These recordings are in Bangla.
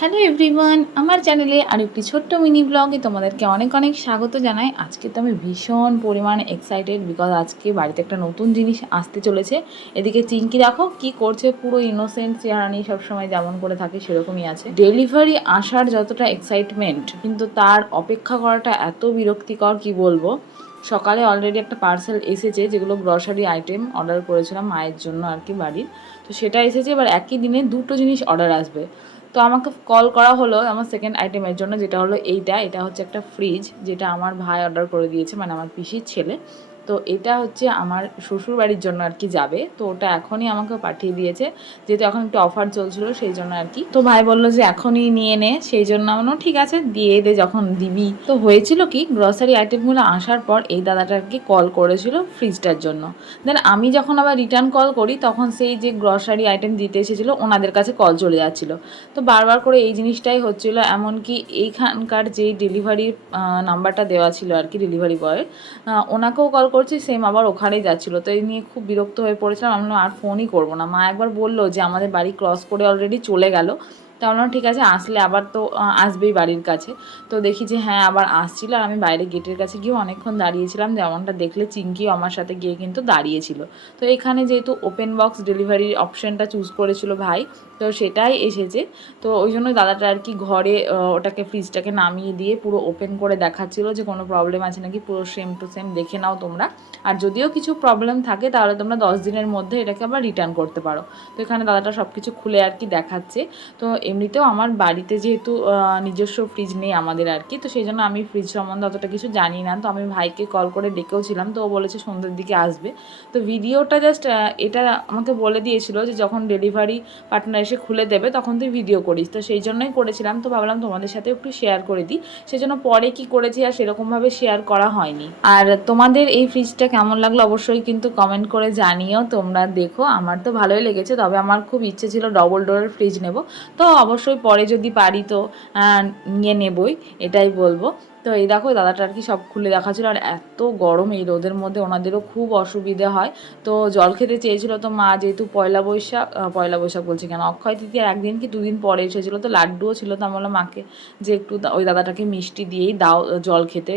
হ্যালো এভরিওয়ান, আমার চ্যানেলে আর একটি ছোট্ট মিনি ব্লগে তোমাদেরকে অনেক অনেক স্বাগত জানাই। আজকে তো আমি ভীষণ পরিমাণে এক্সাইটেড বিকজ আজকে বাড়িতে একটা নতুন জিনিস আসতে চলেছে। এদিকে চিঙ্কি দেখো কি করছে, পুরো ইনোসেন্ট চেহারা নিয়ে সবসময় যেমন করে থাকে সেরকমই আছে। ডেলিভারি আসার যতটা এক্সাইটমেন্ট কিন্তু তার অপেক্ষা করাটা এত বিরক্তিকর, কি বলব? সকালে অলরেডি একটা পার্সেল এসেছে যেগুলো গ্রসারি আইটেম অর্ডার করেছিলাম মায়ের জন্য আর কি বাড়ির। তো সেটা এসেছে, এবার একই দিনে দুটো জিনিস অর্ডার আসবে। তো আমাকে কল করা হলো আমার সেকেন্ড আইটেমের জন্য, যেটা হলো এইটা, এটা হচ্ছে একটা ফ্রিজ যেটা আমার ভাই অর্ডার করে দিয়েছে মানে আমার পিসির ছেলে। তো এটা হচ্ছে আমার শ্বশুর বাড়ির জন্য আর কি যাবে। তো ওটা এখনই আমাকে পাঠিয়ে দিয়েছে। যেহেতু এখন একটু অফার চলছিল সেই জন্য আর কি। তো ভাই বলল যে এখনই নিয়ে নে, সেই জন্য আমার ঠিক আছে, দিয়ে দে যখন দিবি। তো হয়েছিল কি গ্রসারি আইটেমগুলো আসার পর এই দাদাটা আর কি কল করেছিল ফ্রিজটার জন্য। দেন আমি যখন আবার রিটার্ন কল করি, তখন সেই যে গ্রসারি আইটেম দিতে এসেছিল, ওনাদের কাছে কল চলে যাচ্ছিল। তো বারবার করে এই জিনিসটাই হচ্ছিল, এমনকি এইখানকার যে ডেলিভারির নাম্বারটা দেওয়া ছিল আর কি ডেলিভারি বয়ের ওনাকেও কল করছি সেম আবার ওখানেই যাচ্ছিল। তো এই নিয়ে খুব বিরক্ত হয়ে পড়েছিলাম। আমি আর ফোনই করব না। মা একবার বলল যে, আমাদের বাড়ি ক্রস করে অলরেডি চলে গেল। তো আমরা ঠিক আছে, আসলে আবার তো আসবেই বাড়ির কাছে। তো দেখি যে হ্যাঁ আবার আসছিল আর আমি বাইরে গেটের কাছে গিয়ে অনেকক্ষণ দাঁড়িয়েছিলাম। যেমনটা দেখলে চিঙ্কিও আমার সাথে গিয়ে কিন্তু দাঁড়িয়েছিল। তো এখানে যেহেতু ওপেন বক্স ডেলিভারির অপশানটা চুজ করেছিল ভাই, তো সেটাই এসেছে। তো ওই জন্য দাদাটা আর কি ঘরে ওটাকে ফ্রিজটাকে নামিয়ে দিয়ে পুরো ওপেন করে দেখাচ্ছিল যে, কোনো প্রবলেম আছে নাকি? পুরো সেম টু সেম দেখে নাও তোমরা। আর যদিও কিছু প্রবলেম থাকে, তাহলে তোমরা দশ দিনের মধ্যে এটাকে আবার রিটার্ন করতে পারো। তো এখানে দাদাটা সব কিছু খুলে আর কি দেখাচ্ছে। তো এমনিতেও আমার বাড়িতে যেহেতু নিজস্ব ফ্রিজ নেই আমাদের আর কি, তো সেই জন্য আমি ফ্রিজ সম্বন্ধে অতটা কিছু জানি না। তো আমি ভাইকে কল করে ডেকেও ছিলাম তো ও বলেছে সন্ধ্যের দিকে আসবে। তো ভিডিওটা জাস্ট এটা আমাকে বলে দিয়েছিল যে যখন ডেলিভারি পার্টনার এসে খুলে দেবে তখন তুই ভিডিও করিস। তো সেই জন্যই করেছিলাম, তো ভাবলাম তোমাদের সাথে একটু শেয়ার করে দিই। সেই জন্য পরে কি করেছি আর সেরকমভাবে শেয়ার করা হয়নি। আর তোমাদের এই ফ্রিজটা কেমন লাগল অবশ্যই কিন্তু কমেন্ট করে জানিও, তোমরা দেখো। আমার তো ভালোই লেগেছে, তবে আমার খুব ইচ্ছে ছিল ডবল ডোরের ফ্রিজ নেব। তো অবশ্যই পরে যদি পারি তো নিয়ে নেবই, এটাই বলব। তো এই দেখো দাদাটা আর কি সব খুলে দেখা ছিল আর এত গরম এই রোদের মধ্যে, ওনাদেরও খুব অসুবিধে হয়। তো জল খেতে চেয়েছিল তো মা, যেহেতু পয়লা বৈশাখ পয়লা বৈশাখ বলছি কেন, অক্ষয় তৃতীয়ার একদিন কি দুদিন পরে এসেছিল, তো লাড্ডুও ছিল, তো আমি বললাম, মাকে যে একটু ওই দাদাটাকে মিষ্টি দিয়েই দাও, জল খেতে,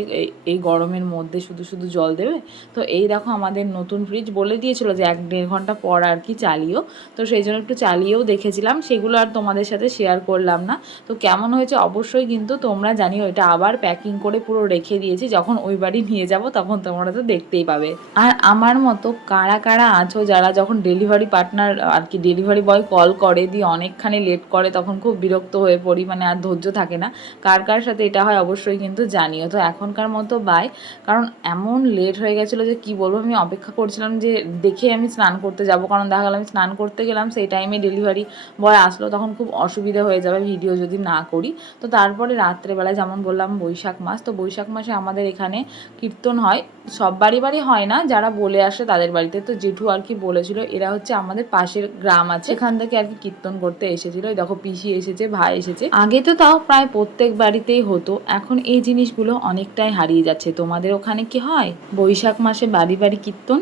এই গরমের মধ্যে শুধু শুধু জল দেবে। তো এই দেখো, আমাদের নতুন ফ্রিজ বলে দিয়েছিল যে, এক দেড় ঘণ্টা পর আর কি চালিও। তো সেই জন্য একটু চালিয়েও দেখেছিলাম, সেগুলো আর তোমাদের সাথে শেয়ার করলাম না। তো কেমন হয়েছে অবশ্যই কিন্তু তোমরা জানিও, এটা আবার প্যাকিং করে পুরো রেখে দিয়েছি, যখন ওই বাড়ি নিয়ে যাব তখন তোমরা তো দেখতেই পাবে। আর আমার মতো কারা কারা আছো যারা যখন ডেলিভারি পার্টনার আর কি ডেলিভারি বয় কল করে, দিয়ে অনেকখানি লেট করে, তখন খুব বিরক্ত হয়ে পড়ি মানে আর ধৈর্য থাকে না। কার কার সাথে এটা হয় অবশ্যই কিন্তু জানিও। তো এখনকার মতো বাই কারণ এমন লেট হয়ে গেছিল যে কি বলব, আমি অপেক্ষা করছিলাম যে দেখে আমি স্নান করতে যাব, কারণ দেখা গেল আমি স্নান করতে গেলাম, সেই টাইমে ডেলিভারি বয় আসলো, তখন খুব অসুবিধা হয়ে যাবে ভিডিও যদি না করি। তো তারপরে রাত্রেবেলায় যেমন বললাম বৈশাখ মাস, তো বৈশাখ মাসে আমাদের এখানে কীর্তন হয়। সব বাড়ি বাড়ি হয় না, যারা বলে আসে তাদের বাড়িতে। তো জেঠু আর কি বলেছিল, এরা হচ্ছে আমাদের পাশের গ্রাম আছে। এখান থেকে আর কি কীর্তন করতে এসেছিল। দেখো, পিসি এসেছে, ভাই এসেছে। আগে তো তাও প্রায় প্রত্যেক বাড়িতেই হতো, এখন এই জিনিসগুলো অনেকটাই হারিয়ে যাচ্ছে। তোমাদের ওখানে কি হয়? বৈশাখ মাসে বাড়ি বাড়ি কীর্তন?